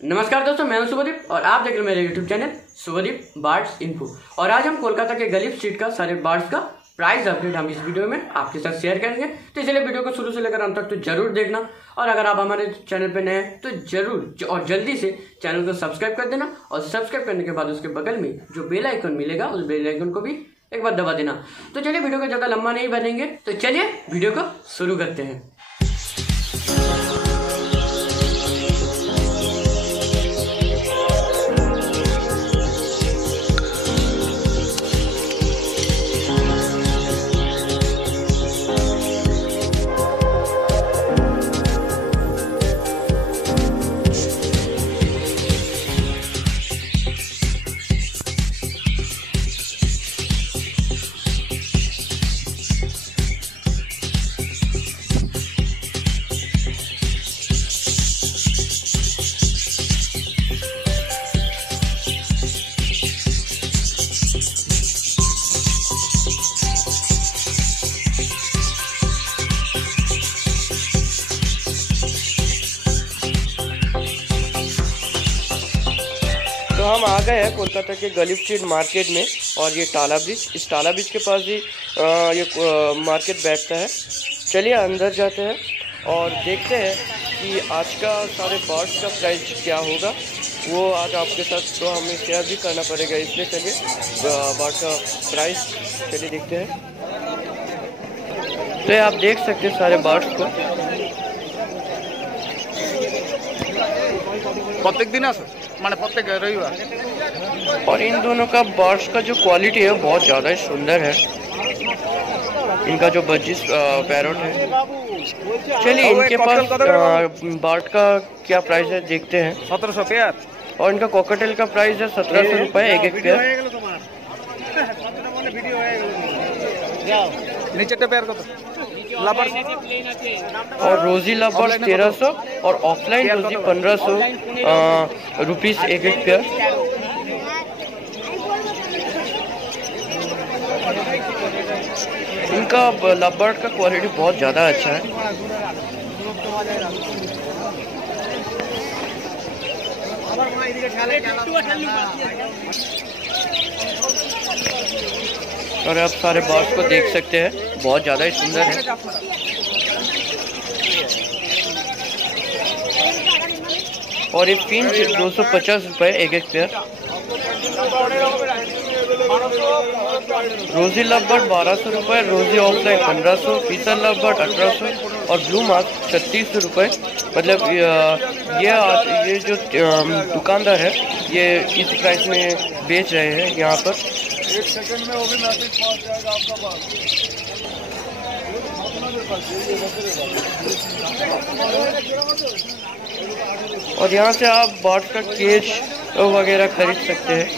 नमस्कार दोस्तों, मैं हूं शुभदीप और आप देख रहे हैं मेरे YouTube channel Shubhdeep birds info. और आज हम कोलकाता के गलीफ स्ट्रीट का सारे बर्ड्स का प्राइस अपडेट हम इस वीडियो में आपके साथ शेयर करेंगे। तो इसलिए वीडियो को शुरू से लेकर अंत तक तो जरूर देखना। और अगर आप हमारे चैनल पर नए हैं तो जरूर और जल्दी से चैनल को सब्सक्राइब कर देना। और सब्सक्राइब करने के बाद उसके बगल में जो बेल आइकन मिलेगा उस बेल आइकन को भी एक बार दबा देना। तो चलिए वीडियो को ज़्यादा लंबा नहीं बनेंगे, तो चलिए वीडियो को शुरू करते हैं। तो हम आ गए हैं कोलकाता के गलीफ स्ट्रीट मार्केट में। और ये टाला ब्रिज, इस टाला ब्रिज के पास ही ये मार्केट बैठता है। चलिए अंदर जाते हैं और देखते हैं कि आज का सारे बर्ड्स का प्राइस क्या होगा। वो आज आपके साथ तो हमें शेयर भी करना पड़ेगा, इसलिए चलिए बर्ड का प्राइस चलिए देखते हैं। तो आप देख सकते हैं सारे बर्ड्स को। प्रत्येक दिन माने प्रत्येक रविवार। और इन दोनों का बर्ड्स का जो क्वालिटी है बहुत ज़्यादा ही सुंदर है। इनका जो बजिस पैरोट है। चलिए इनके पास बर्ड का क्या प्राइस है देखते हैं। 1700 पेयर। और इनका कॉकटेल का प्राइस है 1700 रुपये एक पेयर। नीचे पेयर को लबर और रोजी लबर 1300 और ऑफलाइन रोजी 1500 रुपीस एक पेयर। इनका लबर्ड का क्वालिटी बहुत ज़्यादा अच्छा है। और आप सारे बर्ड्स को देख सकते हैं, बहुत ज़्यादा ही सुंदर है। और ये पिंच 250 रुपये एक पेयर। रोजी लबर्ड 1200 रुपये, रोजी ऑफलाइन 1500, पीसर लबर्ड 1800 और ब्लू मार्क 3600 रुपये। मतलब ये जो दुकानदार है ये इस प्राइस में बेच रहे हैं यहाँ पर। एक सेकंड में वो भी मैसेज पहुंच जाएगा आपका पास। और यहाँ से आप बर्ड का केज वगैरह खरीद सकते हैं।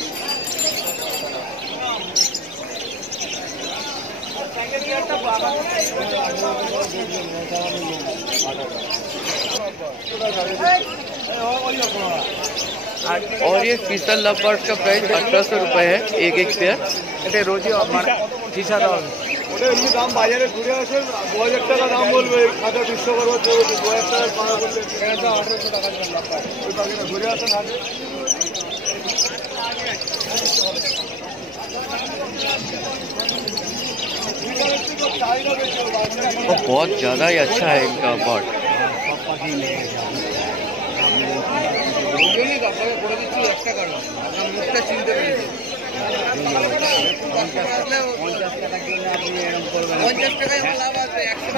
और ये फीसल लबर्ड का प्राइस 1800 रुपये है एक पेयर। এটা রোজি আমার ফিশার দাম ওটা এমনি দাম বাজারে ঘুরে আসে 2000 টাকা দাম বলবে। খাতা বিশ্বকর্মা 2000 টাকা পাওয়া বলতে এটা 1800 টাকা দাম পায়। ওই বাজারে ঘুরে আসেন আগে। वो बहुत ज़्यादा ही अच्छा है इनका बर्ड।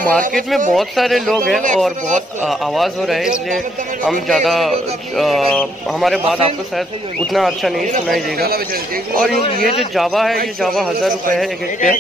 मार्केट में बहुत सारे लोग हैं और बहुत आवाज़ हो रहा है, इसलिए हम ज़्यादा हमारे बात आपको शायद उतना अच्छा नहीं सुनाई देगा। और ये जो जावा है, ये जावा 1000 रुपये है एक पेयर।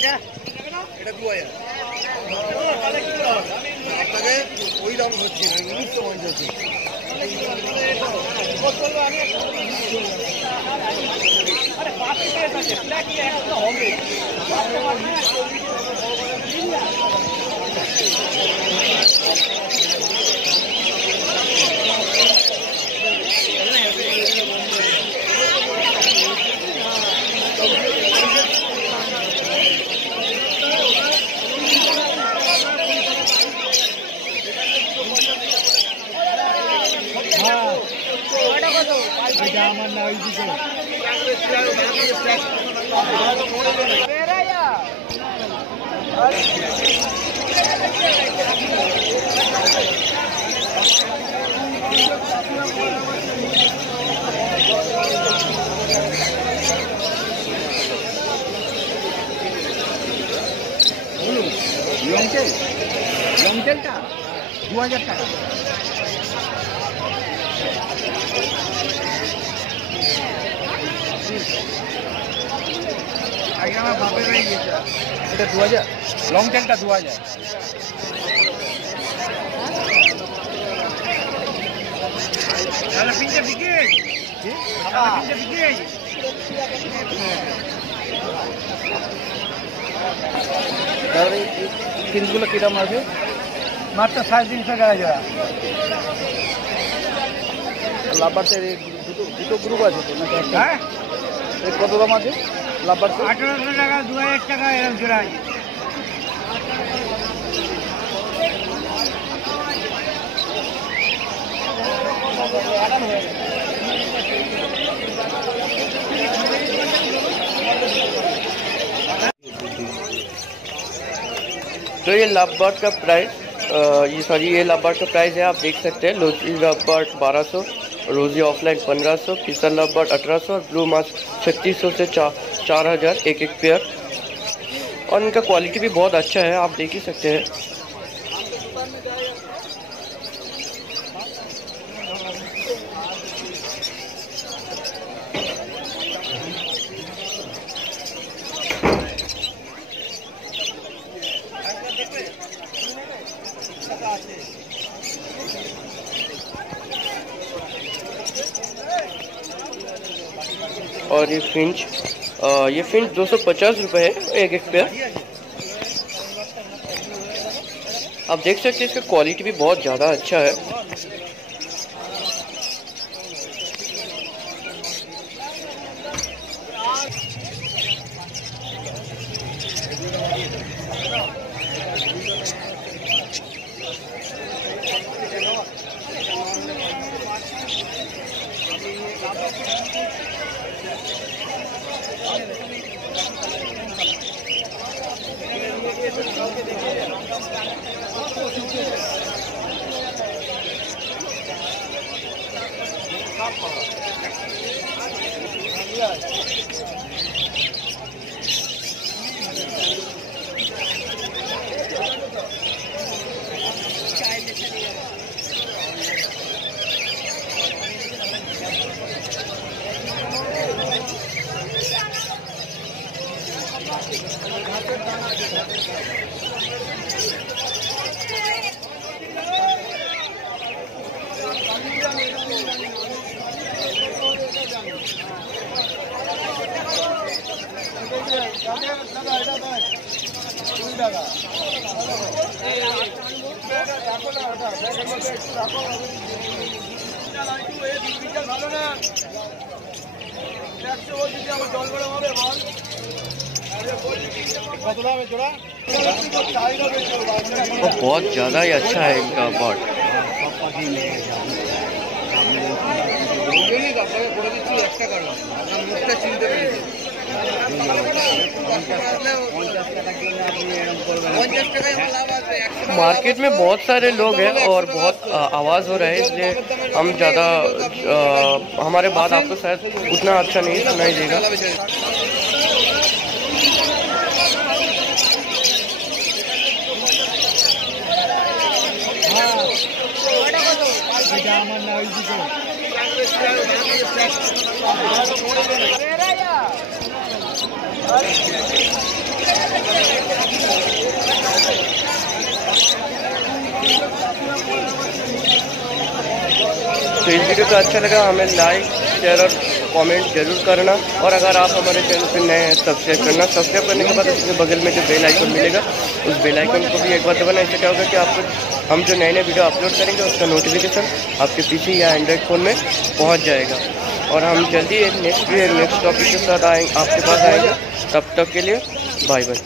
লংটেলটা 2000 টাকা। আগে আমার বাপের বাড়ি গেছে, এটা 2000, লংটেলটা 2000। দাদা পিনটা বিক্রি হয়েছে, পিনটা বিক্রি হয়েছে। দাদা এই পিনগুলো কিরকম আছে? মাত্র 350 টাকা জোড়া। লাভবার্সের দুটো গ্রুপ আছে তো নাকি? হ্যাঁ, এর কত দাম আছে? লাভবার্স 1800 টাকা, 2000 টাকা এরকম জোড়া আছে। तो ये लवबर्ड का प्राइस ये लवबर्ड का प्राइस है, आप देख सकते हैं। लोजी लवबर्ड 1200, रोजी ऑफलाइन 1500, फिसर लवबर्ड 1800 और ब्लू मास्क 3600 से 4000 एक पेयर। और इनका क्वालिटी भी बहुत अच्छा है, आप देख ही सकते हैं। और ये फिंच 250 रुपये है एक पेयर। आप देख सकते हैं इसका क्वालिटी भी बहुत ज़्यादा अच्छा है। बहुत ज़्यादा ही अच्छा है इनका बॉट। मार्केट में बहुत सारे लोग हैं और बहुत आवाज़ हो रहा है, इसलिए हम ज़्यादा हमारे बात आपको शायद उतना अच्छा नहीं सुनाई देगा। तो इस वीडियो को अच्छा लगा हमें लाइक शेयर और कमेंट जरूर करना। और अगर आप हमारे चैनल पर नए हैं सब्सक्राइब करना। सब्सक्राइब करने के बाद उसके बगल में जो बेल आइकन मिलेगा उस बेल आइकन को भी एक बार दबाना। इससे क्या होगा कि आपको हम जो नए नए वीडियो अपलोड करेंगे उसका नोटिफिकेशन आपके पीछे या एंड्रॉइड फ़ोन में पहुंच जाएगा। और हम जल्दी एक नेक्स्ट टॉपिक के साथ आपके पास आएंगे। तब तक के लिए बाय बाय।